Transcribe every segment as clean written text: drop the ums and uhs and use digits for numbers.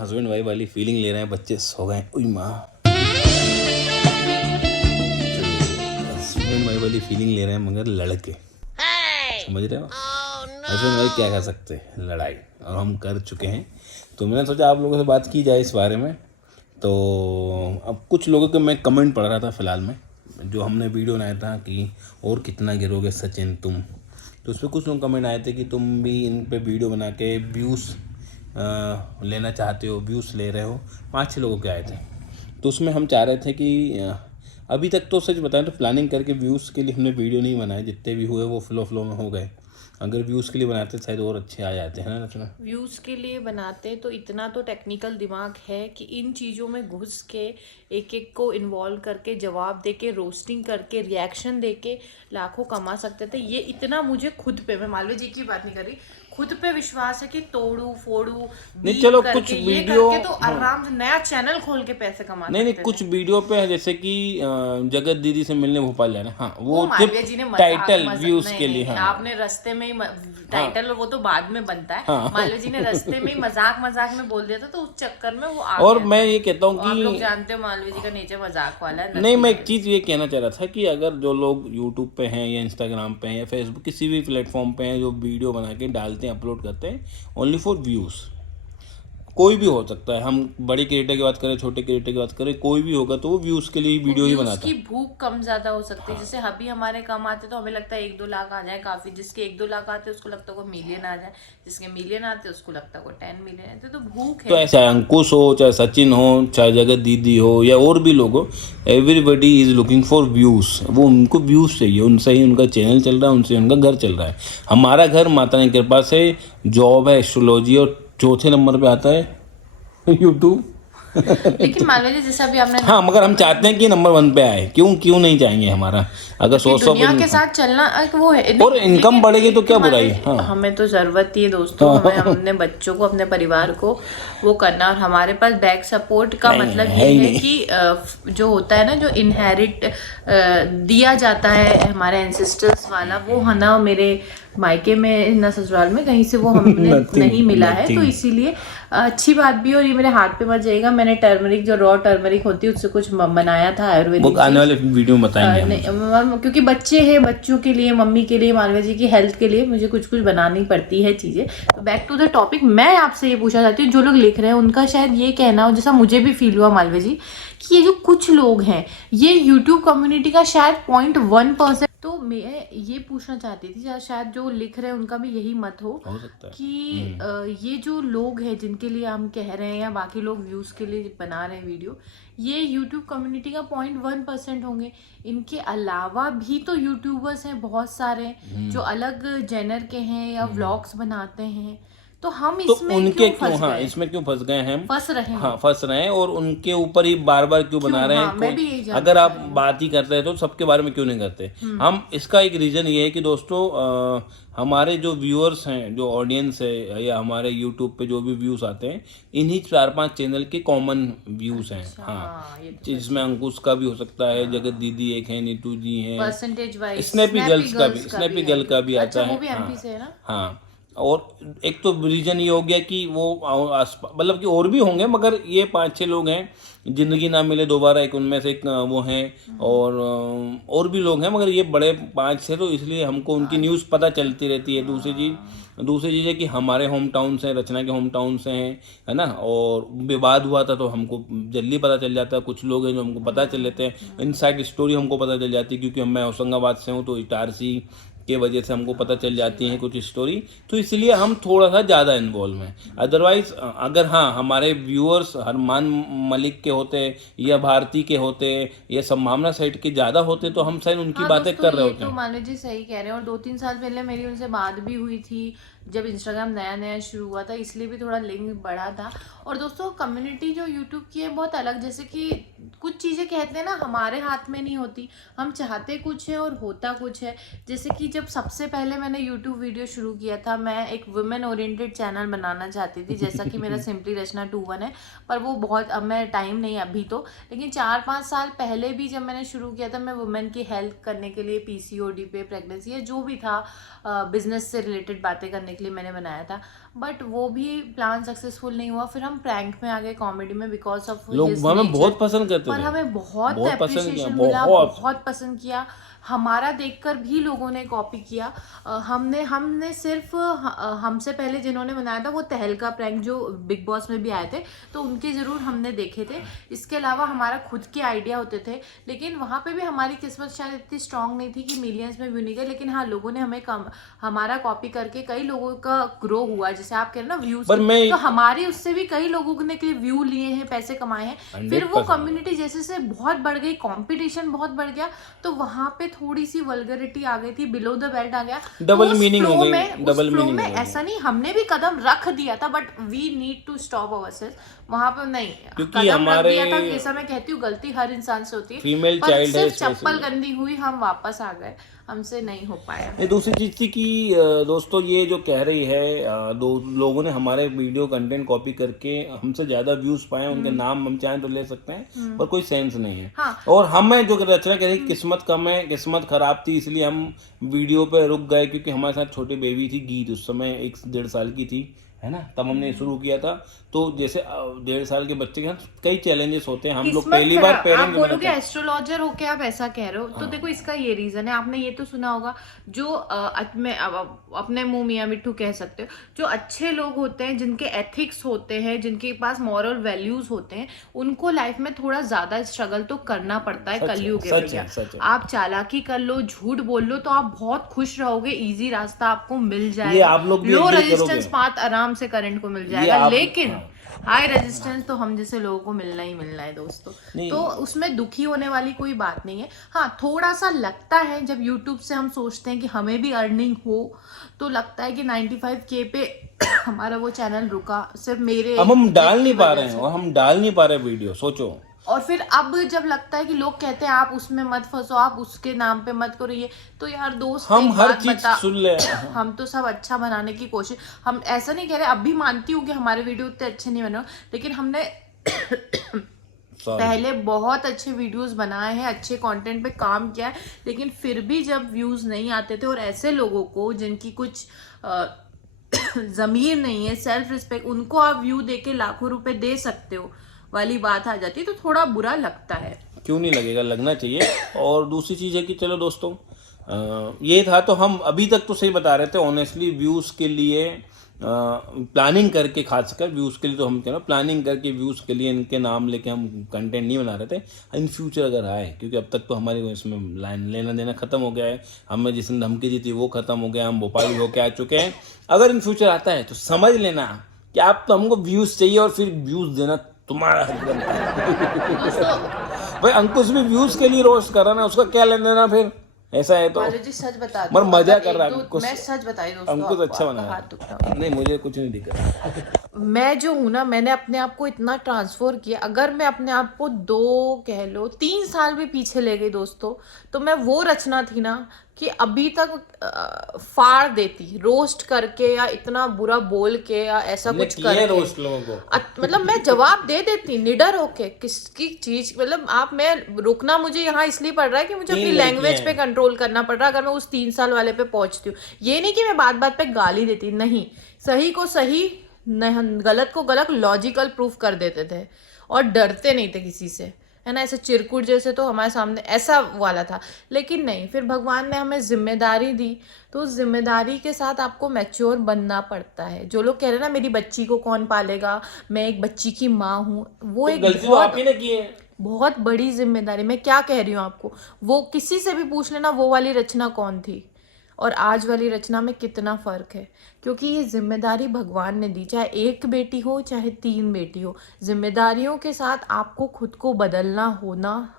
Husband wife वाली feeling ले रहे हैं, बच्चे सो गए। उई माँ, हस्बैंड वाइफ वाली फीलिंग ले रहे हैं मगर लड़के, समझ रहे हो? हस्बैंड वाइफ क्या कर सकते हैं, लड़ाई, और हम कर चुके हैं। तो मैंने सोचा आप लोगों से बात की जाए इस बारे में। तो अब कुछ लोगों के मैं कमेंट पढ़ रहा था फ़िलहाल में, जो हमने वीडियो बनाया था कि और कितना गिरोगे सचिन तुम, तो उस पर कुछ लोग कमेंट आए थे कि तुम भी इन पे वीडियो बना के व्यूज़ लेना चाहते हो, व्यूज़ ले रहे हो। 5-6 लोगों के आए थे। तो उसमें हम चाह रहे थे कि अभी तक तो सच बताएं तो प्लानिंग करके व्यूज़ के लिए हमने वीडियो नहीं बनाए, जितने भी हुए वो फ्लो में हो गए। अगर व्यूज़ के लिए बनाते शायद और अच्छे आ जाते हैं ना रचना। व्यूज़ के लिए बनाते तो इतना तो टेक्निकल दिमाग है कि इन चीज़ों में घुस के एक एक को इन्वॉल्व करके जवाब दे के रोस्टिंग करके रिएक्शन दे के लाखों कमा सकते थे। ये इतना मुझे खुद पे, मैं मालवीय जी की बात नहीं कर रही, खुद पे विश्वास है कि तोड़ू फोड़ू नहीं बीप चलो कुछ करके ये वीडियो, करके तो आराम से नया चैनल खोल के पैसे कमा नहीं सकते कुछ थे। वीडियो पे है जैसे कि जगत दीदी से मिलने भोपाल जाना, हाँ वो वो मालवीय जी ने सिर्फ मजाक टाइटल मजाक व्यूज़ नहीं के नहीं लिए। नहीं, हाँ आपने रास्ते में ही हाँ टाइटल वो तो बाद में बनता है। हाँ मालवीय जी ने रास्ते में ही मजाक मजाक में बोल दिया था, तो उस चक्कर में वो आ और गया मैं था। ये कहता हूँ और आप लोग कि जानते हो मालवीय जी का नेचर मजाक वाला है, नहीं, मैं नकली एक चीज़ ये कहना चाह रहा था कि अगर जो लोग यूट्यूब पे हैं या इंस्टाग्राम पे हैं या फेसबुक किसी भी प्लेटफॉर्म पे हैं जो वीडियो बना के डालते हैं, अपलोड करते हैं ओनली फॉर व्यूज़, कोई भी हो सकता है, हम बड़े क्रिएटर की बात करें छोटे क्रिएटर की बात करें, कोई भी होगा तो वो व्यूज़ के लिए वो वीडियो ही व्यूज बनाता की है। भूख कम ज्यादा हो सकती है। जैसे अभी हमारे कम आते तो हमें लगता है 1-2 लाख आ जाए काफी, जिसके 1-2 लाख आते उसको लगता है को मिलियन आ जाए, जिसके मिलियन आते उसको लगता है को 10 मिलियन आते। तो भूख तो है। ऐसा है, अंकुश हो चाहे सचिन हो चाहे जगत दीदी हो या और भी लोग हो, everybody is looking for views. वो उनको व्यूज़ चाहिए, उनसे ही उनका चैनल चल रहा है, उनसे उनका घर चल रहा है। हमारा घर माता की कृपा से जॉब है, एस्ट्रोलॉजी, और चौथे नंबर पे आता है यूट्यूब। लेकिन मालवीय जी जैसे अभी आपने हाँ मगर हम चाहते हैं कि नंबर 1 पे आए, क्यों नहीं चाहेंगे हमारा, अगर कि 100 दुनिया के साथ चलना एक वो है और नहीं, इनकम लेकिन बढ़ेगी तो एक क्या बुराई मालवीय है। जी, हाँ हमें तो जरूरत ही है दोस्तों, हमें अपने बच्चों को अपने परिवार को वो करना, और हमारे पास बैक सपोर्ट का नहीं मतलब है ये ही है नहीं। कि जो होता है ना, जो इनहेरिट दिया जाता है हमारे एंसेस्टर्स वाला, वो है ना मेरे मायके में ना ससुराल में कहीं से वो हमने नहीं मिला है। तो इसीलिए अच्छी बात भी है। और ये मेरे हाथ पे मत जाइएगा, मैंने टर्मरिक, जो रॉ टर्मरिक होती है उससे कुछ बनाया था आयुर्वेदिक वो आने वाले चीज। वीडियो में बताएंगे हम। नहीं, क्योंकि बच्चे हैं, बच्चों के लिए, मम्मी के लिए, मालवीय जी की हेल्थ के लिए मुझे कुछ कुछ बनानी पड़ती है चीजें। तो बैक टू द टॉपिक, मैं आपसे ये पूछना चाहती हूँ, जो लोग लिख रहे हैं उनका शायद ये कहना हो, जैसा मुझे भी फील हुआ मालवीय जी, कि ये जो कुछ लोग हैं ये यूट्यूब कम्युनिटी का शायद 0.1%। तो मैं ये पूछना चाहती थी, शायद जो लिख रहे हैं उनका भी यही मत हो सकता है कि ये जो लोग हैं जिनके लिए हम कह रहे हैं या बाकी लोग व्यूज़ के लिए बना रहे हैं वीडियो, ये यूट्यूब कम्युनिटी का 0.1% होंगे। इनके अलावा भी तो यूट्यूबर्स हैं बहुत सारे जो अलग जेनर के हैं या व्लॉग्स बनाते हैं। तो हम तो इसमें उनके क्यों फंस हाँ गए, इसमें क्यों फंस गए हैं हम, फंस रहे हैं? हाँ फंस रहे हैं, और उनके ऊपर ही बार बार क्यों बना रहे हैं। हाँ, मैं भी यही जानना अगर आप चाह रही हूँ। बात ही करते हैं तो सबके बारे में क्यों नहीं करते हम। इसका एक रीज़न ये है कि दोस्तों हमारे जो व्यूअर्स हैं, जो ऑडियंस है, या हमारे यूट्यूब पे जो भी व्यूज़ आते हैं, इन्हीं 4-5 चैनल के कॉमन व्यूज़ हैं। हाँ ये तो जिसमें अंकुश का भी हो सकता है, जगत दीदी एक है, नीतू जी हैं, परसेंटेज वाइज स्नैपी गर्ल्स का भी, स्नैपी गर्ल का भी आता वो है। भी हाँ एमपी से है ना। हाँ, और एक तो रीजन ये हो गया कि वो मतलब कि और भी होंगे मगर ये 5-6 लोग हैं, जिंदगी ना मिले दोबारा एक उनमें से एक वो हैं, और भी लोग हैं मगर ये बड़े 5-6, तो इसलिए हमको उनकी न्यूज़ पता चलती रहती है। दूसरी चीज़ है कि हमारे होम टाउन से, रचना के होम टाउन से हैं, है ना, और विवाद हुआ था तो हमको जल्दी पता चल जाता है। कुछ लोग हैं जो हमको पता चल लेते हैं, इनसाइड स्टोरी हमको पता चल जाती है, क्योंकि मैं होशंगाबाद से हूँ तो इटारसी के वजह से हमको पता चल जाती है कुछ स्टोरी, तो इसलिए हम थोड़ा सा ज़्यादा इन्वॉल्व हैं। अदरवाइज अगर हाँ हमारे व्यूअर्स हरमान मलिक के होते या भारती के होते या संभावना साइड के ज़्यादा होते तो हम शायद उनकी बातें कर रहे होते तो हैं। मानो जी सही कह रहे हैं। और 2-3 साल पहले मेरी उनसे बात भी हुई थी जब इंस्टाग्राम नया नया शुरू हुआ था, इसलिए भी थोड़ा लिंक बढ़ा था। और दोस्तों कम्युनिटी जो यूट्यूब की है बहुत अलग, जैसे कि कुछ चीज़ें कहते हैं ना हमारे हाथ में नहीं होती, हम चाहते कुछ है और होता कुछ है। जैसे कि जब सबसे पहले मैंने यूट्यूब वीडियो शुरू किया था, मैं एक वुमेन ओरिएंटेड चैनल बनाना चाहती थी, जैसा कि मेरा सिंपली रचना 21 है, पर वो बहुत, अब मैं टाइम नहीं अभी तो, लेकिन 4-5 साल पहले भी जब मैंने शुरू किया था, मैं वुमेन की हेल्प करने के लिए, पीसीओडी पे, प्रेगनेंसी या जो भी था बिजनेस से रिलेटेड बातें करने करने के लिए मैंने बनाया था, बट वो भी प्लान सक्सेसफुल नहीं हुआ। फिर हम प्रैंक में आ गए, कॉमेडी में, बिकॉज ऑफ लोग हमें बहुत पसंद करते पर थे, हमें बहुत बहुत पसंद किया, एप्रिसिएशन मिला, बहुत। बहुत पसंद किया। हमारा देखकर भी लोगों ने कॉपी किया। हमने सिर्फ हमसे पहले जिन्होंने बनाया था वो तहलका प्रैंक जो बिग बॉस में भी आए थे, तो उनके ज़रूर हमने देखे थे। इसके अलावा हमारा खुद के आइडिया होते थे, लेकिन वहाँ पे भी हमारी किस्मत शायद इतनी स्ट्रांग नहीं थी कि मिलियंस में व्यू नहीं गए। लेकिन हाँ, लोगों ने हमें हमारा कॉपी करके कई लोगों का ग्रो हुआ, जैसे आप कह रहे ना व्यूज, तो हमारे उससे भी कई लोगों ने व्यू लिए हैं, पैसे कमाए हैं। फिर वो कम्युनिटी जैसे से बहुत बढ़ गई, कंपटीशन बहुत बढ़ गया, तो वहाँ पे थोड़ी सी वल्गरिटी आ गई थी, बिलो द बेल्ट आ गया, डबल मीनिंग हो गई, डबल मीनिंग में ऐसा नहीं, हमने भी कदम रख दिया था, but we need to stop ourselves वहां पे नहीं, क्योंकि हमारे रख दिया था। जैसा मैं कहती हूँ, गलती हर इंसान से होती है, फीमेल पर चाइल्ड है, सिर्फ चप्पल गंदी हुई, हम वापस आ गए, हमसे नहीं हो पाया। ये दूसरी चीज थी कि दोस्तों ये जो कह रही है, दो लोगों ने हमारे वीडियो कंटेंट कॉपी करके हमसे ज्यादा व्यूज पाए, उनके नाम हम चाहें तो ले सकते हैं, पर कोई सेंस नहीं है। हाँ। और हमें जो रचना कह रही किस्मत कम है, किस्मत खराब थी, इसलिए हम वीडियो पे रुक गए, क्योंकि हमारे साथ छोटी बेबी थी गीत, उस समय 1-1.5 साल की थी, है ना, तब हमने शुरू किया था। तो जैसे 1.5 साल के बच्चे के साथ कई चैलेंजेस होते हैं, हम लोग पहली बार आप पेरेंट बोलोगे एस्ट्रोलॉजर होके आप ऐसा कह रहे हो, तो देखो इसका ये रीजन है, आपने ये तो सुना होगा, जो अपने मुंह मियां मिट्ठू कह सकते हो, जो अच्छे लोग होते हैं, जिनके एथिक्स होते हैं, जिनके पास मॉरल वैल्यूज होते हैं, उनको लाइफ में थोड़ा ज्यादा स्ट्रगल तो करना पड़ता है। कलयुग है भैया, आप चालाकी कर लो, झूठ बोल लो, तो आप बहुत खुश रहोगे, इजी रास्ता आपको मिल जाएगा, लो रेजिस्टेंस पाथ आराम से करंट को मिल जाएगा। लेकिन हाई रेजिस्टेंस तो हम जैसे लोगों को मिलना ही मिलना है दोस्तों, तो उसमें दुखी होने वाली कोई बात नहीं है। हाँ, थोड़ा सा लगता है जब यूट्यूब से हम सोचते हैं कि हमें भी अर्निंग हो, तो लगता है कि 95K पे हमारा वो चैनल रुका, सिर्फ मेरे अब हम डाल नहीं पा रहे हैं, और हम डाल नहीं पा रहे वीडियो, सोचो। और फिर अब जब लगता है कि लोग कहते हैं आप उसमें मत फंसो, आप उसके नाम पे मत करो, ये तो यार दोस्त हम हर चीज सुन ले, हम तो सब अच्छा बनाने की कोशिश, हम ऐसा नहीं कह रहे, अब भी मानती हूँ कि हमारे वीडियो उतने अच्छे नहीं बने, लेकिन हमने पहले बहुत अच्छे वीडियोस बनाए हैं, अच्छे कंटेंट पे काम किया है, लेकिन फिर भी जब व्यूज नहीं आते थे, और ऐसे लोगों को जिनकी कुछ जमीर नहीं है, सेल्फ रिस्पेक्ट, उनको आप व्यू देके लाखों रुपए दे सकते हो वाली बात आ जाती है, तो थोड़ा बुरा लगता है। क्यों नहीं लगेगा, लगना चाहिए। और दूसरी चीज़ है कि चलो दोस्तों, ये था, तो हम अभी तक तो सही बता रहे थे, ऑनेस्टली व्यूज़ के लिए प्लानिंग करके, खासकर व्यूज़ के लिए, तो हम कह रहे प्लानिंग करके व्यूज़ के लिए इनके नाम लेके हम कंटेंट नहीं बना रहे थे। इन फ्यूचर अगर आए, क्योंकि अब तक तो हमारे इसमें लाइन लेना देना खत्म हो गया है, हमें जिसने धमकी दी थी वो खत्म हो गया, हम भोपाल होके आ चुके हैं। अगर इन फ्यूचर आता है तो समझ लेना कि आप तो हमको व्यूज़ चाहिए, और फिर व्यूज़ देना तुम्हारा हक बनता है। भाई अंकुश भी व्यूज के लिए रोस्ट कर रहा ना, उसका क्या लेना देना फिर, ऐसा है तो जी सच बता मर मजा कर रहा है। मैं सच बताई दोस्तों, अंकुश अच्छा बना, नहीं मुझे कुछ नहीं दिखा। मैं जो हूँ ना, मैंने अपने आप को इतना ट्रांसफर किया, अगर मैं अपने आप को 2 कह लो 3 साल भी पीछे ले गई दोस्तों, तो मैं वो रचना थी ना कि अभी तक फाड़ देती, रोस्ट करके या इतना बुरा बोल के या ऐसा कुछ करके, रोस्ट लोगों को मतलब मैं जवाब दे देती निडर होके, किसकी चीज, मतलब आप, मैं रुकना मुझे यहाँ इसलिए पड़ रहा है कि मुझे अपनी लैंग्वेज पे कंट्रोल करना पड़ रहा है। अगर मैं उस 3 साल वाले पे पहुंचती हूँ, ये नहीं कि मैं बात बात पे गाली देती, नहीं, सही को सही, गलत को गलत लॉजिकल प्रूफ कर देते थे, और डरते नहीं थे किसी से, है ना, ऐसे चिरकुट जैसे तो हमारे सामने ऐसा वाला था। लेकिन नहीं, फिर भगवान ने हमें जिम्मेदारी दी, तो उस जिम्मेदारी के साथ आपको मैच्योर बनना पड़ता है। जो लोग कह रहे हैं ना मेरी बच्ची को कौन पालेगा, मैं एक बच्ची की माँ हूँ, वो एक बहुत बड़ी जिम्मेदारी। मैं क्या कह रही हूँ आपको, वो किसी से भी पूछ लेना वो वाली रचना कौन थी और आज वाली रचना में कितना फ़र्क है, क्योंकि ये जिम्मेदारी भगवान ने दी, चाहे 1 बेटी हो चाहे 3 बेटी हो, जिम्मेदारियों के साथ आपको खुद को बदलना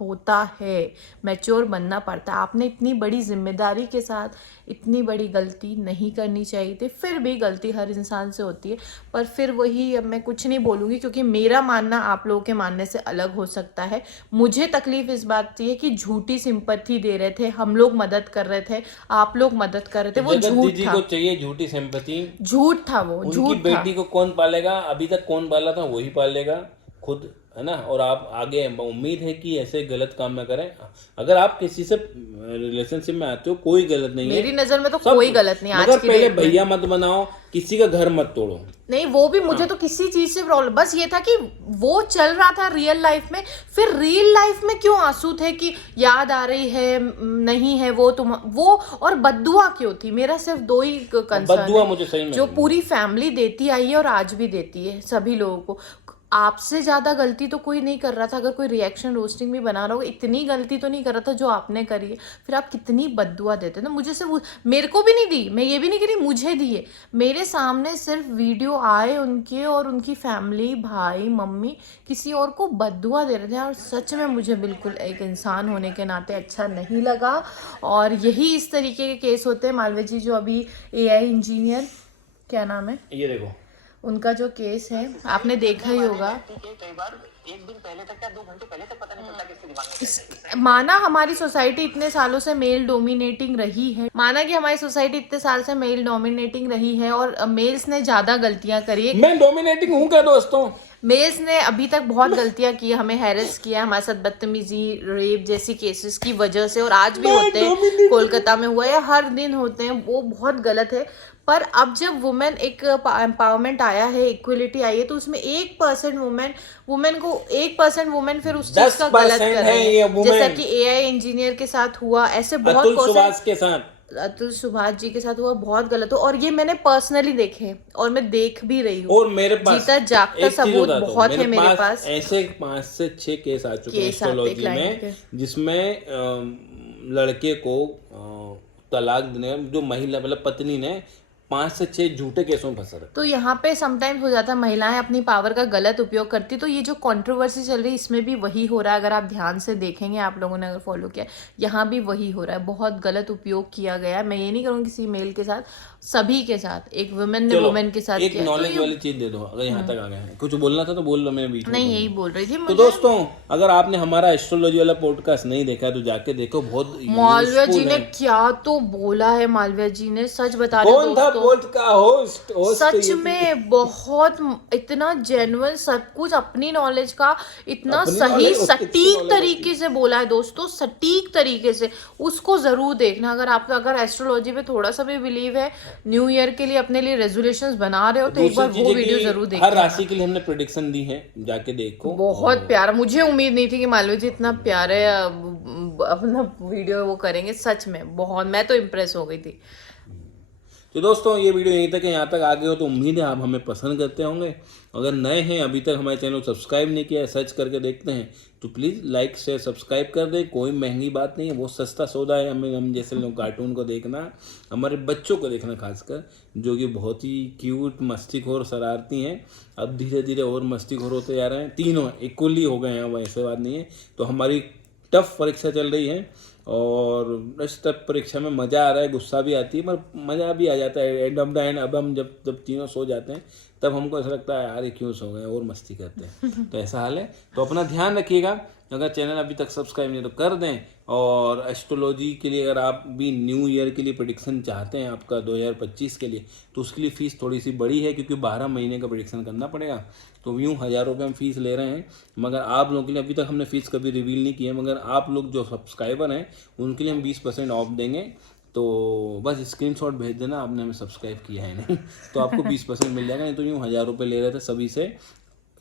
होता है, मैच्योर बनना पड़ता है। आपने इतनी बड़ी जिम्मेदारी के साथ इतनी बड़ी गलती नहीं करनी चाहिए थी। फिर भी गलती हर इंसान से होती है, पर फिर वही, अब मैं कुछ नहीं बोलूँगी, क्योंकि मेरा मानना आप लोगों के मानने से अलग हो सकता है। मुझे तकलीफ इस बात की है कि झूठी सिंपैथी दे रहे थे, हम लोग मदद कर रहे थे, आप लोग मदद कर रहे थे, वो झूठ था। को चाहिए झूठी सिंपैथी, झूठ था, वो झूठ था। बेटी को कौन पालेगा, अभी तक कौन पाला था वही पालेगा, खुद, है ना, और आप आगे उम्मीद है कि ऐसे गलत काम ना करें। अगर आप किसी से रिलेशनशिप में आते हो कोई गलत नहीं है, मेरी नजर में तो सब, कोई गलत नहीं आज मगर की पहले डेट में। भैया मत बनाओ, किसी का घर मत तोड़ो। नहीं वो भी मुझे तो किसी चीज से प्रॉब्लम, बस ये था कि वो चल रहा था रियल लाइफ में, फिर रियल लाइफ में क्यों आंसू थे कि याद आ रही है, नहीं है वो तुम वो, और बद्दुआ क्यों थी। मेरा सिर्फ दो ही कंसर्न बद्दुआ है, मुझे सही में जो पूरी फैमिली देती आई है और आज भी देती है सभी लोगों को। आपसे ज्यादा गलती तो कोई नहीं कर रहा था। अगर कोई रिएक्शन रोस्टिंग भी बना रहा हो, इतनी गलती तो नहीं कर रहा था जो आपने करी है, फिर आप कितनी बद्दुआ देते ना। मुझे सिर्फ मेरे को भी नहीं दी, मैं ये भी नहीं करी, मुझे दिए। मेरे सामने सिर्फ वीडियो आए उनके और उनकी फैमिली, भाई मम्मी, किसी और को बद्दुआ दे रहे थे, और सच में मुझे बिल्कुल एक इंसान होने के नाते अच्छा नहीं लगा। और यही इस तरीके के केस होते हैं। मालवीय जी जो अभी AI इंजीनियर, क्या नाम है, ये देखो उनका जो केस है आपने देखा ही होगा। कई बार एक दिन पहले तक या 2 घंटे पहले तक पता नहीं चलता किसके दिमाग में। माना हमारी सोसाइटी इतने सालों से मेल डोमिनेटिंग रही है, माना कि हमारी सोसाइटी इतने साल से मेल डोमिनेटिंग रही है और मेल्स ने ज्यादा गलतियां करी है। मैं डोमिनेटिंग हूँ क्या दोस्तों? मेल्स ने अभी तक बहुत गलतियां की है, हमें हैरेस किया, हमारे साथ बदतमीजी, रेप जैसी केसेस की वजह से, और आज भी होते हैं, कोलकाता में हुआ है, हर दिन होते हैं, वो बहुत गलत है। पर अब जब वुमेन एक एम्पावरमेंट आया है, इक्वलिटी आई है, तो उसमें 1% वुमेन को 1% वुमेन फिर उस चीज का गलत 10% कर है रही ये है, women। जैसा कि AI इंजीनियर के साथ हुआ, ऐसे बहुत अतुल causes- सुभाष के साथ, अतुल सुभाष जी के साथ हुआ, बहुत गलत हो। और ये मैंने पर्सनली देखे हैं और मैं देख भी रही हूँ, और मेरे पास जीता जागता एक चीज सबूत बताता हूँ, बहुत है मेरे पास। ऐसे 5 से 6 केस आ चुके हैं केस आते एस्ट्रोलॉजी client में, जिसमें लड़के को तलाक देने, जो महिला मतलब पत्नी ने 5 से 6 झूठे केसों में फंसा रखा। तो यहाँ पे समटाइम्स हो जाता है महिलाएं अपनी पावर का गलत उपयोग करती, तो ये जो कंट्रोवर्सी चल रही है इसमें भी वही हो रहा है। अगर आप ध्यान से देखेंगे, आप लोगों ने अगर फॉलो किया, यहाँ भी वही हो रहा है, बहुत गलत उपयोग किया गया है। मैं ये नहीं करूँगी किसी मेल के साथ, सभी के साथ, एक वुमेन ने चलो, वुमेन के साथ एक किया। नॉलेज वाली चीज दे दो, अगर यहाँ तक आ गए हैं। कुछ बोलना था तो बोल लो, मैं बीच में नहीं बोल यही दूँ। बोल रही थी तो मुझे। दोस्तों, अगर आपने हमारा एस्ट्रोलॉजी वाला पॉडकास्ट नहीं देखा तो जाके देखो, बहुत मालवीय जी useful ने है। क्या तो बोला है, मालवीय जी ने, सच बता रहे कौन था दोस्तों, होस्ट सच में बहुत इतना जेन्युइन, सब कुछ अपनी नॉलेज का इतना अपनी सही knowledge, उसकी सटीक knowledge तरीके से बोला है दोस्तों, सटीक तरीके से। उसको जरूर देखना। अगर एस्ट्रोलॉजी पे थोड़ा सा भी बिलीव है, न्यू ईयर के लिए अपने लिए रेजोल्यूशंस बना रहे हो, तो एक दूसरी बार चीज वो है वीडियो कि जरूर हर देखिए। राशि के लिए हमने प्रेडिक्शन दी है, जाके देखो। बहुत प्यारा, मुझे उम्मीद नहीं थी कि मालवीय जी इतना प्यारे अपना वीडियो वो करेंगे, सच में बहुत, मैं तो इम्प्रेस हो गई थी। तो दोस्तों, ये वीडियो यहीं तक है। यहाँ तक आ गए हो तो उम्मीद है आप हमें पसंद करते होंगे। अगर नए हैं, अभी तक हमारे चैनल को सब्सक्राइब नहीं किया है, सर्च करके देखते हैं, तो प्लीज़ लाइक शेयर सब्सक्राइब कर दें। कोई महंगी बात नहीं है, बहुत सस्ता सौदा है। हम जैसे लोग कार्टून को देखना, हमारे बच्चों को देखना खासकर, जो कि बहुत ही क्यूट, मस्तीखोर, शरारती हैं। अब धीरे धीरे और मस्तीखोर होते जा रहे हैं, तीनों इक्वली हो गए हैं, अब ऐसे बात नहीं है। तो हमारी टफ परीक्षा चल रही है, और इस टफ परीक्षा में मज़ा आ रहा है, गुस्सा भी आती है, पर मज़ा भी आ जाता है एंड ऑफ द एंड। अब हम जब तीनों सो जाते हैं, तब हमको ऐसा लगता है यार ये क्यों सो गए, और मस्ती करते हैं। तो ऐसा हाल है। तो अपना ध्यान रखिएगा। अगर चैनल अभी तक सब्सक्राइब नहीं तो कर दें। और एस्ट्रोलॉजी के लिए अगर आप भी न्यू ईयर के लिए प्रेडिक्शन चाहते हैं आपका 2025 के लिए, तो उसके लिए फ़ीस थोड़ी सी बड़ी है, क्योंकि 12 महीने का प्रेडिक्शन करना पड़ेगा। तो यूँ 1000 रुपये हम फीस ले रहे हैं, मगर आप लोगों के लिए अभी तक हमने फ़ीस कभी रिवील नहीं की है, मगर आप लोग जो सब्सक्राइबर हैं उनके लिए हम 20% ऑफ देंगे। तो बस स्क्रीनशॉट भेज देना, आपने हमें सब्सक्राइब किया है नहीं तो आपको 20% मिल जाएगा। नहीं तो यूँ 1000 रुपये ले रहे थे सभी से,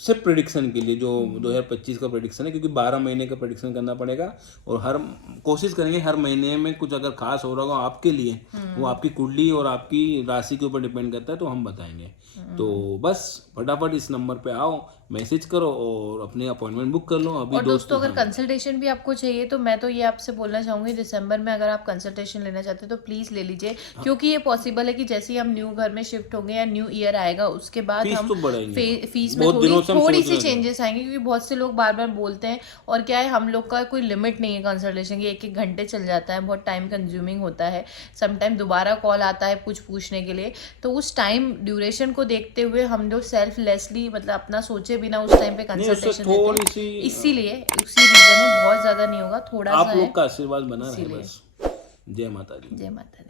सिर्फ प्रेडिक्शन के लिए, जो 2025 का प्रेडिक्शन है, क्योंकि 12 महीने का प्रेडिक्शन करना पड़ेगा। और हर कोशिश करेंगे हर महीने में कुछ अगर खास हो रहा होगा आपके लिए, वो आपकी कुंडली और आपकी राशि के ऊपर डिपेंड करता है, तो हम बताएंगे। तो बस फटाफट इस नंबर पे आओ, मैसेज करो और अपने अपॉइंटमेंट बुक कर लो। अभी और दोस्तों, अगर कंसल्टेशन भी आपको चाहिए, तो मैं तो ये आपसे बोलना चाहूँगी, दिसंबर में अगर आप कंसल्टेशन लेना चाहते हो तो प्लीज़ ले लीजिए, क्योंकि ये पॉसिबल है कि जैसे ही हम न्यू घर में शिफ्ट होंगे या न्यू ईयर आएगा, उसके बाद फीस हम तो बढ़ाएंगे, फीस में थोड़ी सी चेंजेस आएंगे, क्योंकि बहुत से लोग बार बार बोलते हैं। और क्या है, हम लोग का कोई लिमिट नहीं है कंसल्टेशन की, 1-1 घंटे चल जाता है, बहुत टाइम कंज्यूमिंग होता है। समटाइम दोबारा कॉल आता है कुछ पूछने के लिए, तो उस टाइम ड्यूरेशन को देखते हुए हम लोग सेल्फलेसली, मतलब अपना सोचे बिना उस टाइम पे कंसल्टेशन देते हैं। इसीलिए उसी रीजन है, बहुत ज्यादा नहीं होगा, थोड़ा सा आप है। लोग का आशीर्वाद बना रहे बस। जय माता दी। जय माता दी।